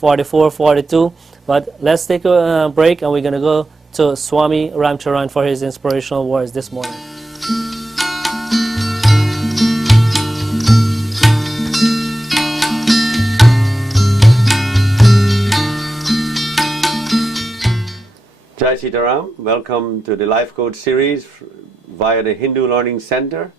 44, 42. But let's take a break, and we're going to go to Swami Ram Charran for his inspirational words this morning. Jai Sitaram, welcome to the Lifecode series via the Hindu Learning Center.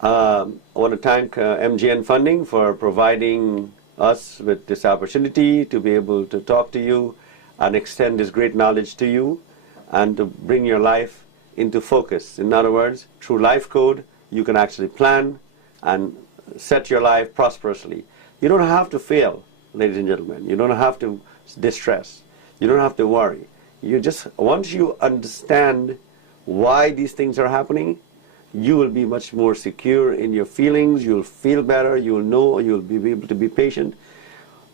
I want to thank MGN Funding for providing us with this opportunity to be able to talk to you and extend this great knowledge to you and to bring your life into focus. In other words, through Lifecode, you can actually plan and set your life prosperously. You don't have to fail, ladies and gentlemen. You don't have to distress. You don't have to worry. You just, once you understand why these things are happening, you will be much more secure in your feelings, you'll feel better, you'll know, you'll be able to be patient.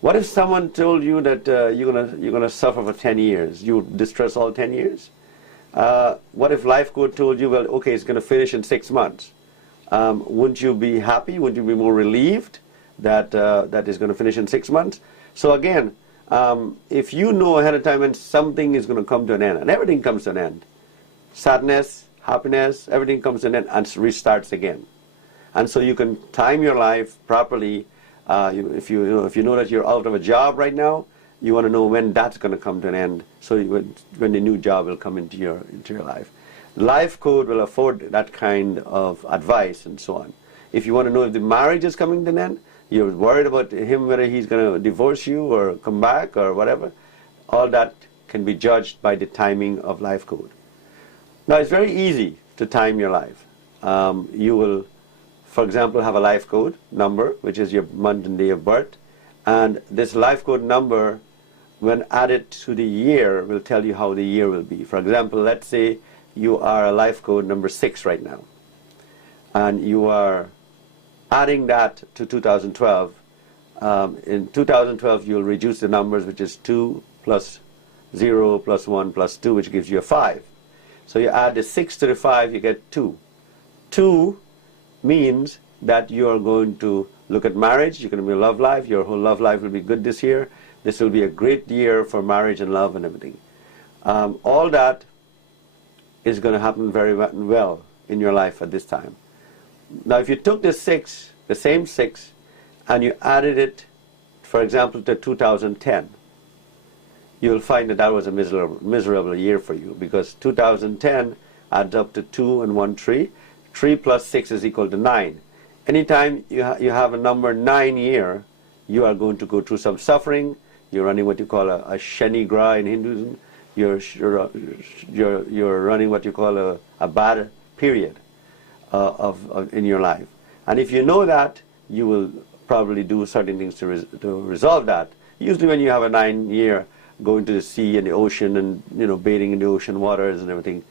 What if someone told you that you're gonna suffer for 10 years? You would distress all 10 years? What if Lifecode told you, well, okay, it's going to finish in 6 months? Wouldn't you be happy? Wouldn't you be more relieved that that is going to finish in 6 months? So again, if you know ahead of time when something is going to come to an end, and everything comes to an end, sadness, happiness, everything comes to an end and restarts again. And so you can time your life properly. If you know that you're out of a job right now, you want to know when that's going to come to an end, so when the new job will come into your life. Lifecode will afford that kind of advice and so on. If you want to know if the marriage is coming to an end, you're worried about him, whether he's going to divorce you or come back or whatever, all that can be judged by the timing of Lifecode. Now, it's very easy to time your life. You will, for example, have a Lifecode number, which is your month and day of birth, and this Lifecode number, when added to the year, will tell you how the year will be. For example, let's say you are a Lifecode number 6 right now, and you are adding that to 2012. In 2012, you'll reduce the numbers, which is 2 plus 0 plus 1 plus 2, which gives you a 5. So you add the 6 to the 5, you get 2. 2 means that you are going to look at marriage, you're going to be a love life, your whole love life will be good this year. This will be a great year for marriage and love and everything. All that is going to happen very well in your life at this time. Now, if you took this 6, the same 6, and you added it, for example, to 2010, you will find that that was a miserable year for you, because 2010 adds up to 2 and 1, 3. 3 plus 6 is equal to 9. Anytime you have a number 9 year, you are going to go through some suffering. You're running what you call a Shani Gra in Hinduism. You're running what you call a bad period in your life. And if you know that, you will probably do certain things to resolve that. Usually when you have a 9 year, going to the sea and the ocean and bathing in the ocean waters and everything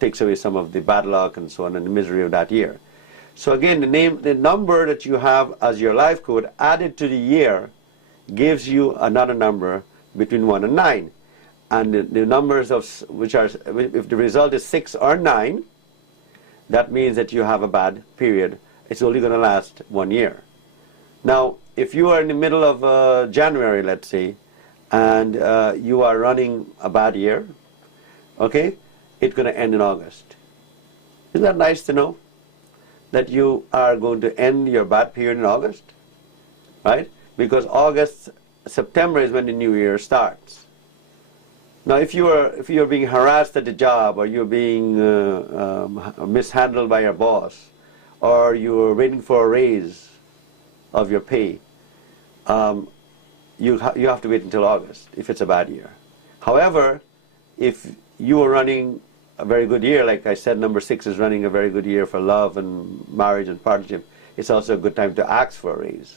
takes away some of the bad luck and so on and the misery of that year. So again, the number that you have as your Lifecode added to the year gives you another number between 1 and 9. And the numbers which are, if the result is 6 or 9, that means that you have a bad period. It's only going to last 1 year. Now, if you are in the middle of January, let's say, and you are running a bad year, okay, it's going to end in August. Isn't that nice to know? That you are going to end your bad period in August, right? Because September is when the new year starts. Now, if you're being harassed at the job, or you're being mishandled by your boss, or you're waiting for a raise of your pay, you have to wait until August if it's a bad year. However, if you are running a very good year, like I said, number 6 is running a very good year for love and marriage and partnership, it's also a good time to ask for a raise,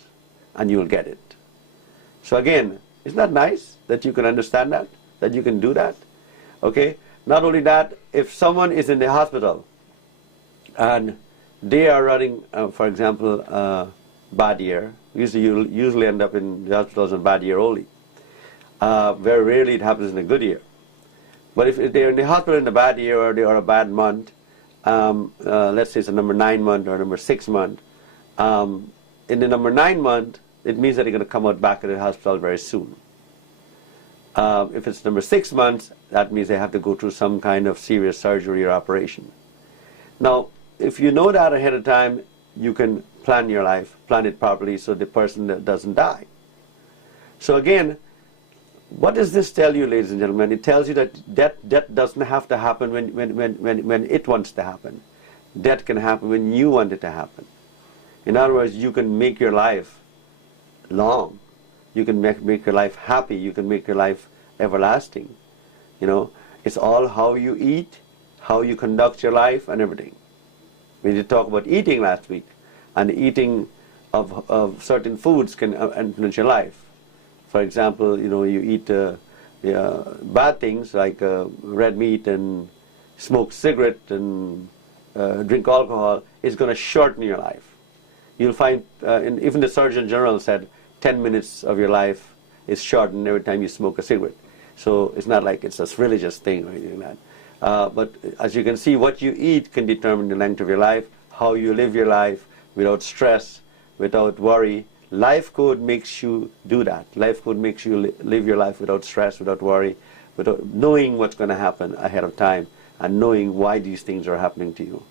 and you'll get it. So again, isn't that nice that you can understand that you can do that? Okay. Not only that, if someone is in the hospital and they are running, for example, bad year, you usually end up in the hospitals in bad year only. Very rarely it happens in a good year. But if they're in the hospital in a bad year, or they are a bad month, let's say it's a number 9 month or number 6 month, in the number 9 month, it means that you're going to come out back to the hospital very soon. If it's number 6 months, that means they have to go through some kind of serious surgery or operation. Now, if you know that ahead of time, you can plan your life, plan it properly so the person doesn't die. So again, what does this tell you, ladies and gentlemen? It tells you that death doesn't have to happen when it wants to happen. Death can happen when you want it to happen. In other words, you can make your life long. You can make your life happy. You can make your life everlasting. You know, it's all how you eat, how you conduct your life, and everything. We did talk about eating last week, and the eating of certain foods can influence your life. For example, you know, you eat bad things like red meat and smoke cigarette and drink alcohol. It's going to shorten your life. You'll find, and even the Surgeon General said, 10 minutes of your life is shortened every time you smoke a cigarette. So it's not like it's a religious thing or anything like that. But as you can see, what you eat can determine the length of your life, how you live your life without stress, without worry. Lifecode makes you do that. Lifecode makes you live your life without stress, without worry, without knowing what's going to happen ahead of time and knowing why these things are happening to you.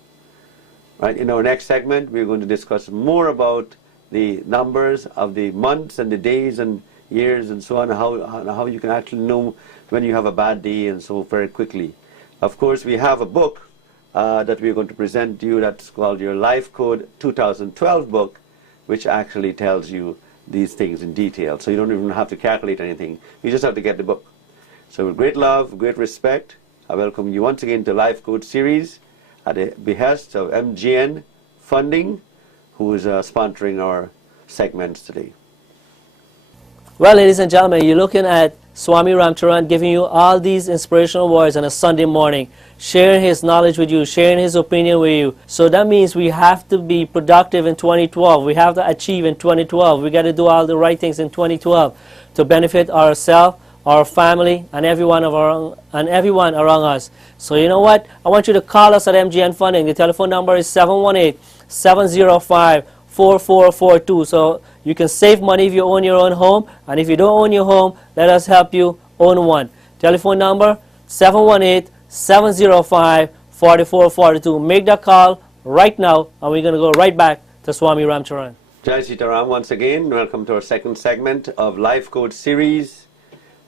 Right? In our next segment, we're going to discuss more about the numbers of the months and the days and years and so on, how you can actually know when you have a bad day and so very quickly. Of course, we have a book that we're going to present to you that's called your Lifecode 2012 book, which actually tells you these things in detail. So you don't even have to calculate anything. You just have to get the book. So with great love, great respect, I welcome you once again to Lifecode series at the behest of MGN Funding, who is sponsoring our segments today. Well, ladies and gentlemen, you're looking at Swami Ram Charran giving you all these inspirational words on a Sunday morning, sharing his knowledge with you, sharing his opinion with you. So that means we have to be productive in 2012. We have to achieve in 2012. We got to do all the right things in 2012 to benefit ourselves, our family, and everyone around us. So you know what? I want you to call us at MGN Funding. The telephone number is 718-705-4442. So you can save money if you own your own home, and if you don't own your home, let us help you own one. Telephone number 718-705-4442. Make that call right now, and we're going to go right back to Swami Ram Charran. Jai Sitaram once again. Welcome to our second segment of Lifecode series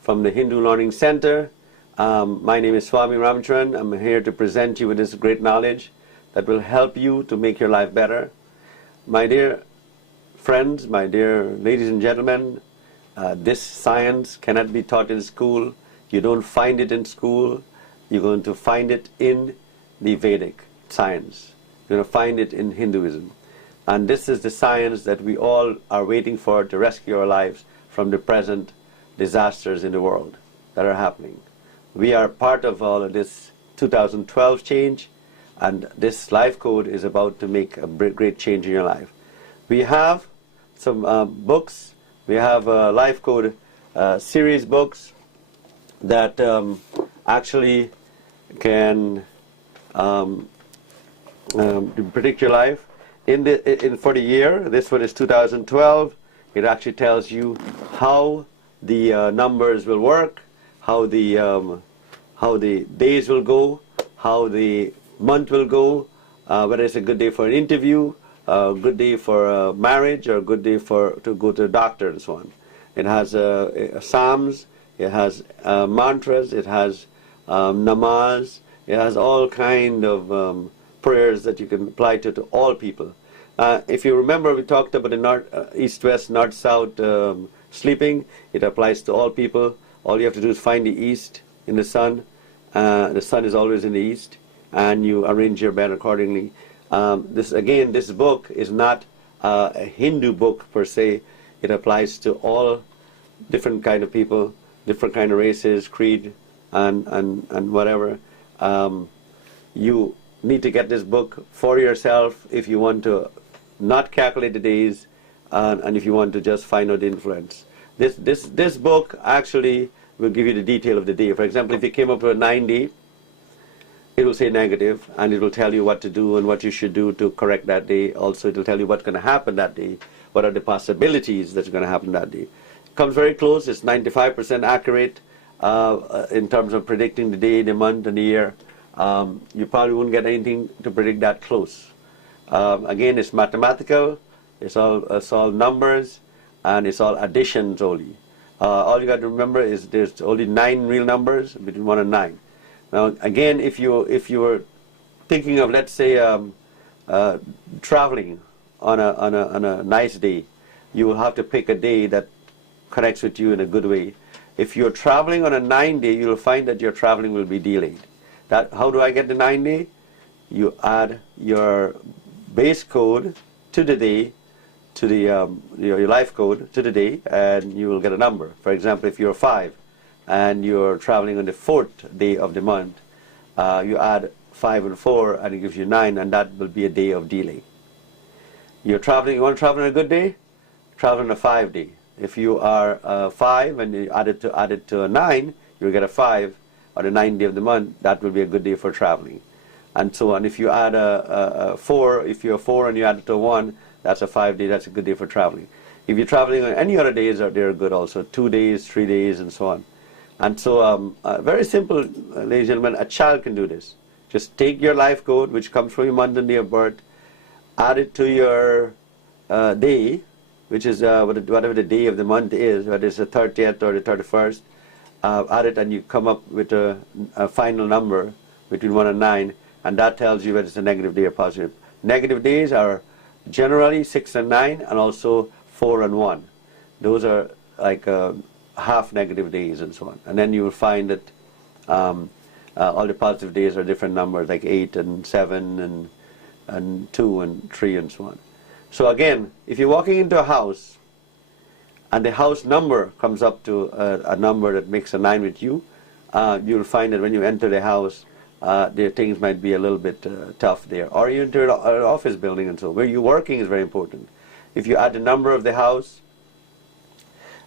from the Hindu Learning Center. My name is Swami Ram Charran. I'm here to present you with this great knowledge that will help you to make your life better. My dear friends, my dear ladies and gentlemen, this science cannot be taught in school. You don't find it in school. You're going to find it in the Vedic science. You're going to find it in Hinduism. And this is the science that we all are waiting for to rescue our lives from the present disasters in the world that are happening. We are part of all of this 2012 change, and this Lifecode is about to make a great change in your life. We have some books. We have Lifecode series books that actually can predict your life. For the year, this one is 2012. It actually tells you how the numbers will work, how the days will go, how the month will go, whether it's a good day for an interview, a good day for marriage, or a good day to go to the doctor and so on. It has psalms, it has mantras, it has namaz, it has all kind of prayers that you can apply to all people. If you remember, we talked about the east-west, north-south sleeping. It applies to all people. All you have to do is find the east in the sun. The sun is always in the east, and you arrange your bed accordingly. This book is not a Hindu book per se. It applies to all different kind of people, different kind of races, creed, and whatever. You need to get this book for yourself if you want to not calculate the days, and if you want to just find out the influence. This book actually will give you the detail of the day. For example, if you came up with a 9-day, it will say negative, and it will tell you what to do and what you should do to correct that day. Also, it will tell you what's going to happen that day, what are the possibilities that's going to happen that day. Comes very close. It's 95% accurate in terms of predicting the day, the month, and the year. You probably won't get anything to predict that close. Again, it's mathematical. It's all numbers, and it's all additions only. All you got to remember is there's only 9 real numbers between 1 and 9. Now, again, if you were thinking of, let's say, traveling on a nice day, you will have to pick a day that connects with you in a good way. If you're traveling on a 9-day, you'll find that your traveling will be delayed. How do I get the 9-day? You add your base code to the day, to the your life code to the day, and you will get a number. For example, if you're 5 and you're traveling on the 4th day of the month, you add 5 and 4 and it gives you 9, and that will be a day of delay. You want to travel on a good day? Travel on a 5-day. If you are 5 and you add it to a 9, you'll get a 5 on the 9th day of the month. That will be a good day for traveling, and so on. If you add a 4, if you're 4 and you add it to a 1, that's a 5-day. That's a good day for traveling. If you're traveling on any other days, they're good also. 2 days, 3 days, and so on. And so, very simple, ladies and gentlemen. A child can do this. Just take your life code, which comes from your month and day of birth, add it to your day, which is whatever the day of the month is, whether it's the 30th or the 31st. Add it, and you come up with a final number between 1 and 9, and that tells you whether it's a negative day or positive. Negative days are generally 6 and 9, and also 4 and 1. Those are like half negative days and so on. And then you will find that all the positive days are different numbers, like 8 and 7 and 2 and 3 and so on. So again, if you're walking into a house and the house number comes up to a number that makes a 9 with you, you'll find that when you enter the house, the things might be a little bit tough there. Or you enter an office building and so where you're working is very important. If you add the number of the house,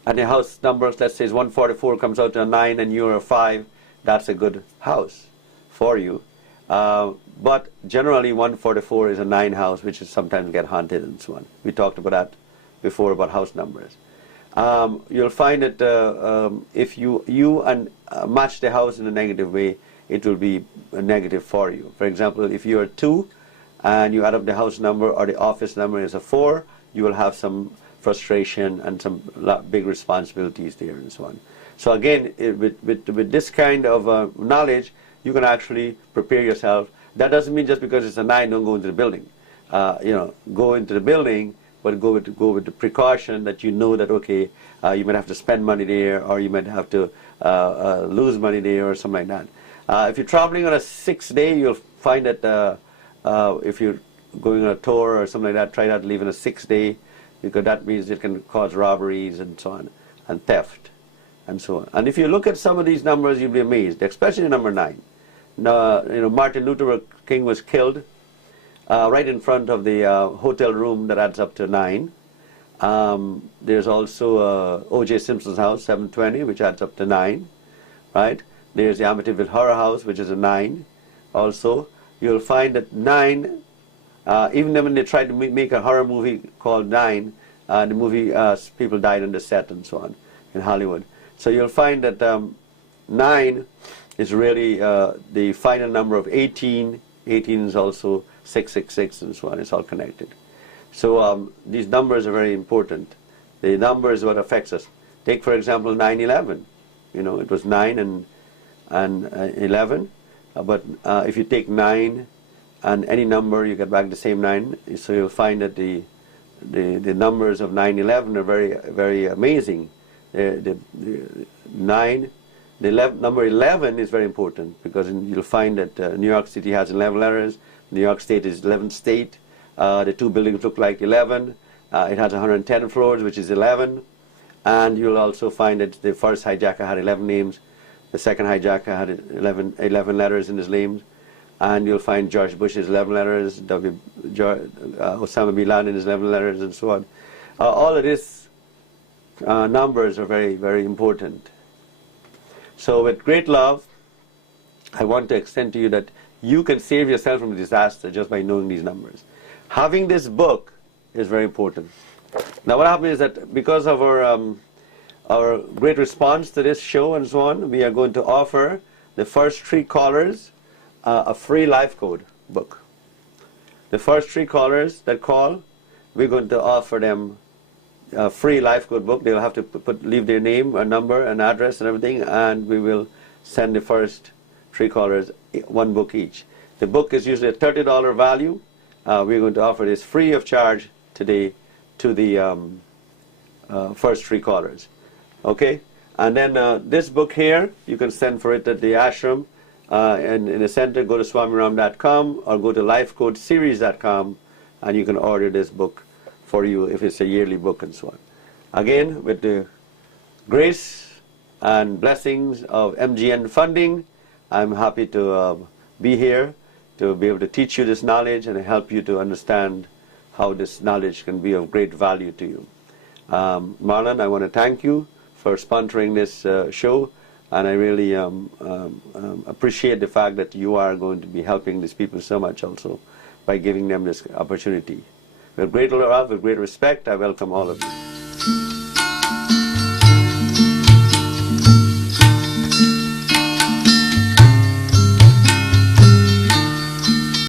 and the house number, let's say, is 144, comes out to a 9 and you're a 5, that's a good house for you. But generally 144 is a 9 house, which is sometimes get haunted and so on. We talked about that before, about house numbers. You'll find that if you match the house in a negative way, it will be a negative for you. For example, if you're 2 and you add up the house number or the office number is a 4, you will have some frustration and some big responsibilities there and so on. So again, with this kind of knowledge, you can actually prepare yourself. That doesn't mean just because it's a 9, don't go into the building. Go into the building, but go with the precaution that you know that, okay, you might have to spend money there, or you might have to lose money there, or something like that. If you're traveling on a 6th day, you'll find that if you're going on a tour or something like that, try not to leave on a 6th day, because that means it can cause robberies and so on, and theft, and so on. And if you look at some of these numbers, you'll be amazed, especially number 9. Martin Luther King was killed right in front of the hotel room that adds up to 9. There's also O.J. Simpson's house, 720, which adds up to 9, right? There's the Amityville Horror House, which is a 9 also. You'll find that 9, even when they tried to make a horror movie called 9, the movie, people died on the set and so on in Hollywood. So you'll find that 9 is really the final number of 18. 18 is also 666 and so on. It's all connected. So these numbers are very important. The number is what affects us. Take, for example, 9/11. It was 9 and 11. But if you take 9 and any number, you get back the same 9. So you'll find that the numbers of 9/11 are very, very amazing. The number 11 is very important, because you'll find that New York City has 11 letters. New York State is 11th state. The 2 buildings look like 11. It has 110 floors, which is 11. And you'll also find that the first hijacker had 11 names. The second hijacker had 11 letters in his names. And you'll find George Bush's 11 letters, Osama bin Laden is 11 letters, and so on. All of these numbers are very, very important. So with great love, I want to extend to you that you can save yourself from disaster just by knowing these numbers. Having this book is very important. Now what happened is that because of our great response to this show and so on, we are going to offer the first 3 callers a free Lifecode book. The first 3 callers that call, we're going to offer them a free Lifecode book. They'll have to leave their name, a number, an address and everything, and we will send the first 3 callers 1 book each. The book is usually a $30 value. We're going to offer this free of charge today to the first 3 callers. Okay? And then this book here, you can send for it at the ashram and in the center. Go to swamiram.com or go to lifecodeseries.com and you can order this book for you if it's a yearly book and so on. Again, with the grace and blessings of MGN funding, I'm happy to be here to be able to teach you this knowledge and help you to understand how this knowledge can be of great value to you. Marlon, I want to thank you for sponsoring this show, and I really appreciate the fact that you are going to be helping these people so much also by giving them this opportunity. With great love, with great respect, I welcome all of you.